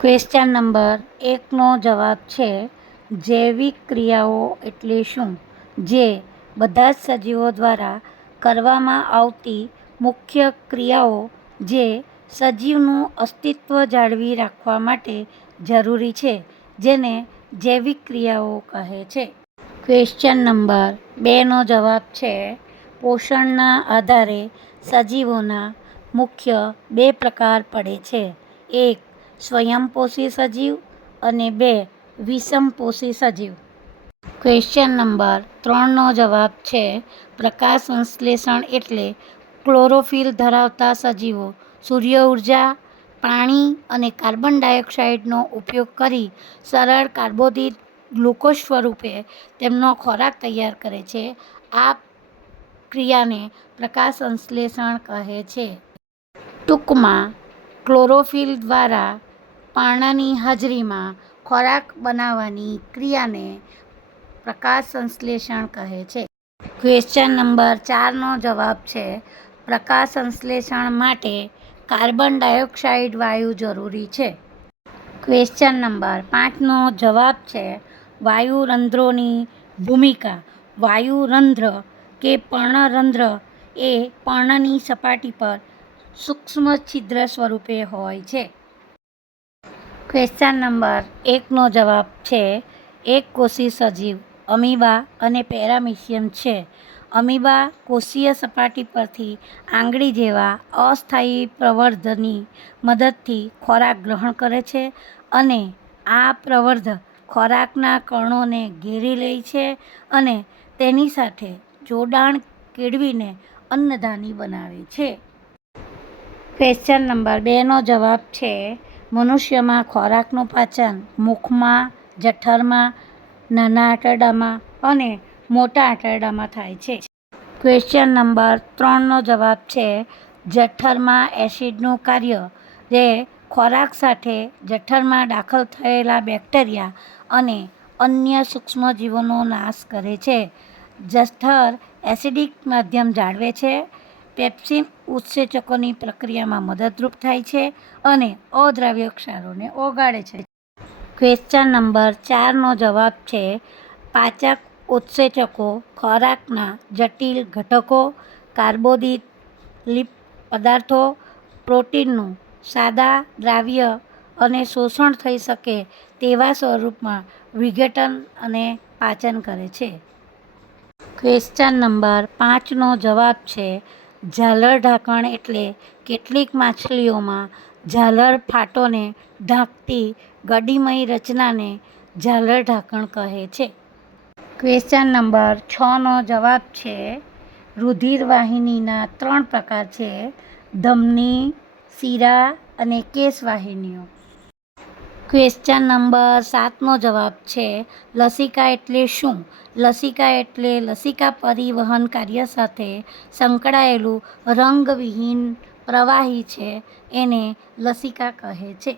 Question number 1નો જવાબ છે જૈવિક ક્રિયાઓ એટલે શું? જે બધા જ સજીવો દ્વારા કરવામાં આવતી મુખ્ય ક્રિયાઓ જે સજીવનું અસ્તિત્વ જાળવી રાખવા માટે જરૂરી છે, જેને જૈવિક ક્રિયાઓ કહે છે. ક્વેશ્ચન નંબર 2નો જવાબ છે પોષણના આધારે સજીવોના મુખ્ય 2 પ્રકાર પડે છે. 1. સ્વયંપોષી સજીવ અને 2. વિષમપોષી સજીવ. ક્વેશ્ચન નંબર 3નો જવાબ છે પ્રકાશ સંશ્લેષણ એટલે ક્લોરોફિલ ધરાવતા સજીવો સૂર્ય ઉર્જા, પાણી અને કાર્બન ડાયોક્સાઇડનો ઉપયોગ કરી સરળ કાર્બોદિત ગ્લુકોઝ સ્વરૂપે તેમનો ખોરાક તૈયાર કરે છે. આ ક્રિયાને પ્રકાશ સંશ્લેષણ કહે છે. ટૂંકમાં, ક્લોરોફિલ દ્વારા પર્ણની હાજરીમાં ખોરાક બનાવવાની ક્રિયાને પ્રકાશ સંશ્લેષણ કહે છે. ક્વેશ્ચન નંબર 4નો જવાબ છે પ્રકાશ સંશ્લેષણ માટે કાર્બન ડાયોક્સાઇડ વાયુ જરૂરી છે. ક્વેશ્ચન નંબર 5નો જવાબ છે વાયુરંધ્રોની ભૂમિકા. વાયુરંધ્ર કે પર્ણરંધ્ર એ પર્ણની સપાટી પર સૂક્ષ્મ છિદ્ર સ્વરૂપે હોય છે. ક્વેશ્ચન નંબર 1નો જવાબ છે એકકોષી સજીવ અમીબા અને પેરામીશિયમ છે. અમીબા કોષીય સપાટી પરથી આંગળી જેવા અસ્થાયી પ્રવર્ધની મદદથી ખોરાક ગ્રહણ કરે છે અને આ પ્રવર્ધ ખોરાકના કણોને ઘેરી લે છે અને તેની સાથે જોડાણ કેળવીને અન્નધાની બનાવે છે. ક્વેશ્ચન નંબર 2નો જવાબ છે મનુષ્યમાં ખોરાકનું પાચન મુખમાં, જઠરમાં, નાના આંતરડામાં અને મોટા આંતરડામાં થાય છે. ક્વેશ્ચન નંબર 3નો જવાબ છે જઠરમાં એસિડનું કાર્ય જે ખોરાક સાથે જઠરમાં દાખલ થયેલા બેક્ટેરિયા અને અન્ય સૂક્ષ્મજીવોનો નાશ કરે છે. જઠર એસિડિક માધ્યમ જાળવે છે, પેપ્સિન ઉત્સેચકોની પ્રક્રિયામાં મદદરૂપ થાય છે અને અદ્રાવ્ય ક્ષારોને ઓગાળે છે. ક્વેશ્ચન નંબર 4નો જવાબ છે પાચક ઉત્સેચકો ખોરાકના જટિલ ઘટકો, કાર્બોદિત લિપિડ પદાર્થો, પ્રોટીનનું સાદા, દ્રાવ્ય અને શોષણ થઈ શકે તેવા સ્વરૂપમાં વિઘટન અને પાચન કરે છે. ક્વેશ્ચન નંબર 5નો જવાબ છે ઝાલર ઢાંકણ એટલે કેટલીક માછલીઓમાં ઝાલર ફાટોને ઢાંકતી ગડીમય રચનાને ઝાલર ઢાંકણ કહે છે. ક્વેશ્ચન નંબર 6નો જવાબ છે રુધિરવાહિનીના 3 પ્રકાર છે ધમની, શિરા અને કેશવાહિનીઓ. ક્વેશ્ચન નંબર 7નો જવાબ છે લસિકા એટલે શું? લસિકા એટલે લસિકા પરિવહન કાર્ય સાથે સંકળાયેલું રંગવિહીન પ્રવાહી છે, એને લસિકા કહે છે.